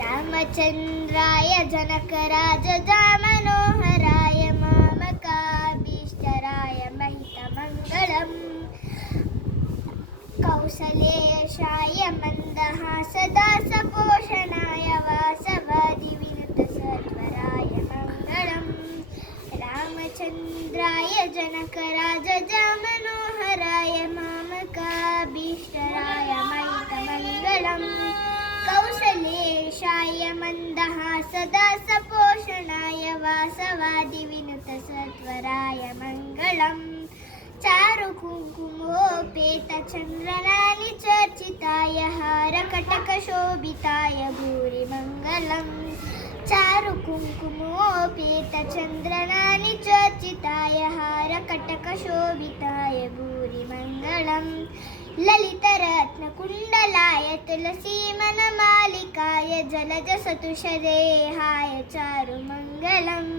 रामचन्द्राय जनकराजजामनोहराय मामकाभीष्टराय महितमङ्गलम् कौसलेशाय मन्दहासदासपोषणाय वासवादिविनुतसत्वराय मङ्गलम् रामचन्द्राय जनकराजजामनोहराय मामकाभीष्टराय महितमङ्गलम् कौसलेशाय मन्दहासदासपोषणाय वासवादिविनुतसत्वराय मङ्गलम् चारुकुङ्कुमोपेतचन्द्रनानि चर्चिताय हारकटकशोभिताय भूरिमङ्गलम् चारुकुङ्कुमोपेतचन्द्रनानि चर्चिताय हारकटकशोभिताय भूरिमङ्गलम् ललितरत्नकुण्डलाय तुलसीवनमालिकाय जलजसतुषदेहाय चारुमङ्गलम्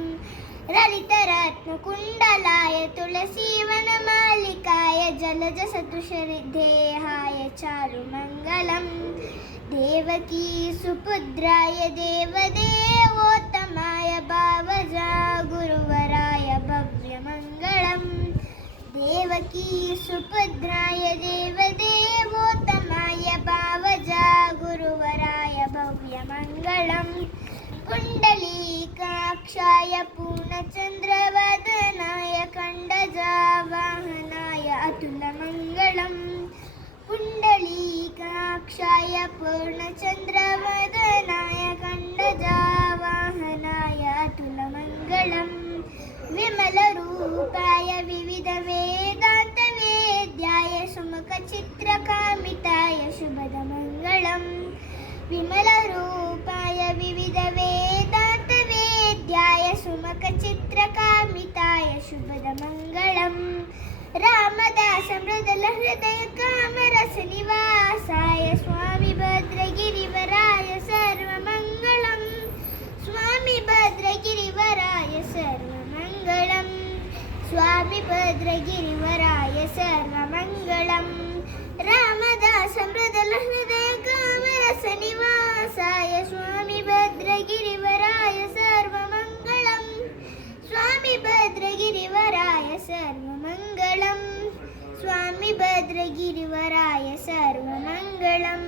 ललितरत्नकुण्डलाय तुलसीवनमालिकाय जलजसतुषदेहाय चारुमङ्गलम् देवकी सुपुत्राय देवदेवोत्तमाय भावजा गुरुवराय भव्यमङ्गलम् देवकी सुपुत्राय देवदेवोत्तमाय भावजा गुरुवराय भव्यमङ्गलम् कुण्डलीकाक्षाय पूर्णचन्द्रवदनाय कण्डजावाहनाय अतुलमङ्गलम् कुण्डलीकाक्षाय पूर्णचन्द्रवदनाय कण्डजावाहनाय अतुलमङ्गलम् विमलरूपाय विविधवेदान्तवेद्याय सुमुखचित्रकामिताय शुभदमङ्गलम् विमलरूपाय विविधवेदान्तवेद्याय सुमुखचित्रकामिताय शुभदमङ्गलम् रामदासमृदुलहृदयकामरसनिवासाय स्वामी भद्रगिरिवराय सर्वमङ्गलम् स्वामी भद्रगिरिवराय सर्वमङ्गलम् स्वामी भद्रगिरिवराय सर्वमङ्गलम् रामदासमृदुलहृदयकामरसनिवासाय स्वामी भद्रगिरिवराय सर्वमङ्गलम् स्वामी भद्रगिरिवराय सर्वमङ्गलम् स्वामी भद्रगिरिवराय सर्वमङ्गलम्।